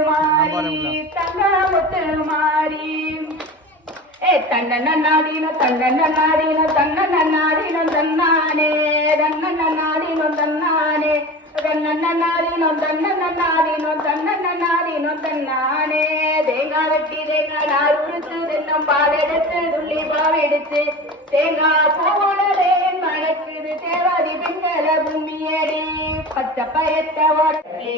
மாறி தங்க முத்து மாறி தன்னன்னாடினோ தன்னன்னாடினோ தன்னன்னாடினோ தன்னானே தன்னன்னாடினோ தன்னானே தன்னன்னாடினோ தன்னன்னாடினோ தன்னன்னாடினோ தன்னானே தேங்காய் வெட்டி தேங்காய் நார் உடுத்து தின்னம் பாலெடுத்து துள்ளி பாவெடுத்து தேங்காய் போனதே மணக்குது தேவாதி பெண்கள பூமியடி பச்சை பயத்த ஓட்டி